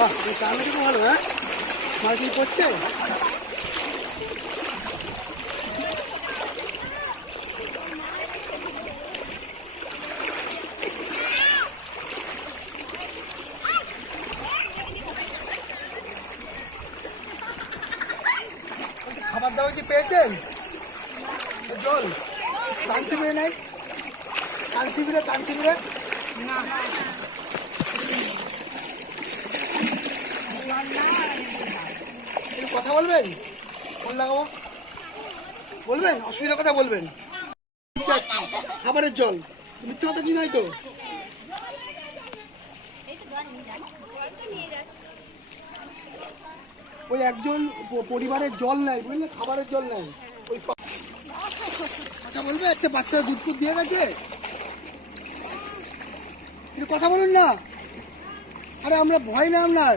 হ্যাঁ? মাছ কি করছে খাবার দাবার কি পেয়েছেন? জল। কাঞ্চিবিরে নাই? কাঞ্চিবিরে কাঞ্চিবিরে একটু কথা বলবেন? ফোন লাগাবো? বলবেন? অসুবিধা কথা বলবেন? খাবারের জল। মিথ্যা কথা কি নয় তো? ওই একজন পরিবারের জল নেয়, বুঝলে? খাবারের জল নেয়। ওই কথা বলবে? সে বাচ্চারা দুধ ফুট দিয়ে গেছে? কথা বলুন না। আরে, আমরা ভয় না আপনার।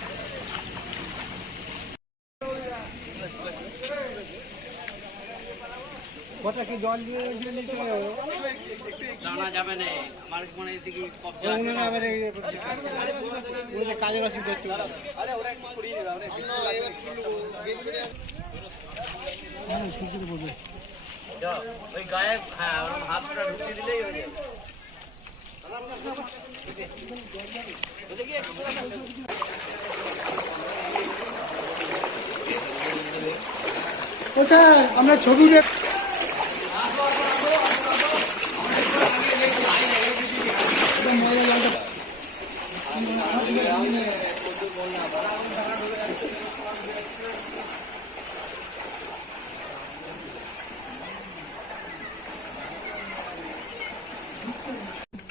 কটা কি জল দিয়ে দিয়ে নিতে হবে? জানা যাবে না আমার মনে ওই মনে হয় আবার ওই যে কাজের হ্যাঁ, পড়বে। ওই গায়ে হ্যাঁ হাতটা ঢুকিয়ে দিলেই হয়ে যাবে ও স্যার আমরা ছবি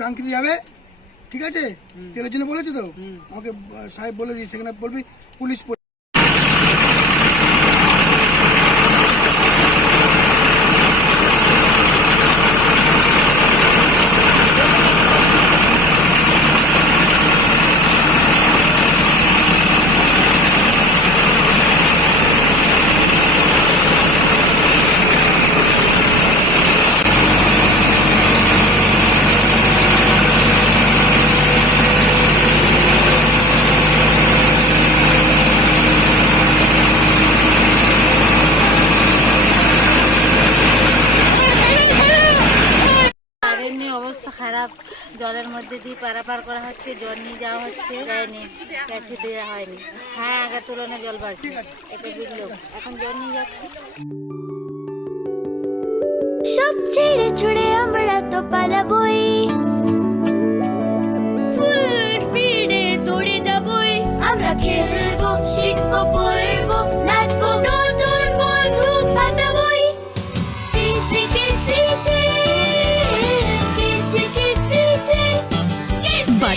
টাঙ্কিতে যাবে। ঠিক আছে? তেলের জন্য বলেছে তো? আমাকে সাহেব বলে দিই সেখানে বলবি পুলিশ খারাপ, জলের মধ্যে দিয়ে পারাপার করা হচ্ছে, জল নিয়ে যাওয়া হচ্ছে যায়নি ক্যাচে দেওয়া হয়নি। হ্যাঁ আগের তুলনায় জল বাড়ছে, এটা বুঝলো। এখন জল নিয়ে যাচ্ছে। সব ছেড়ে ছুড়ে আমরা তো পালাবই।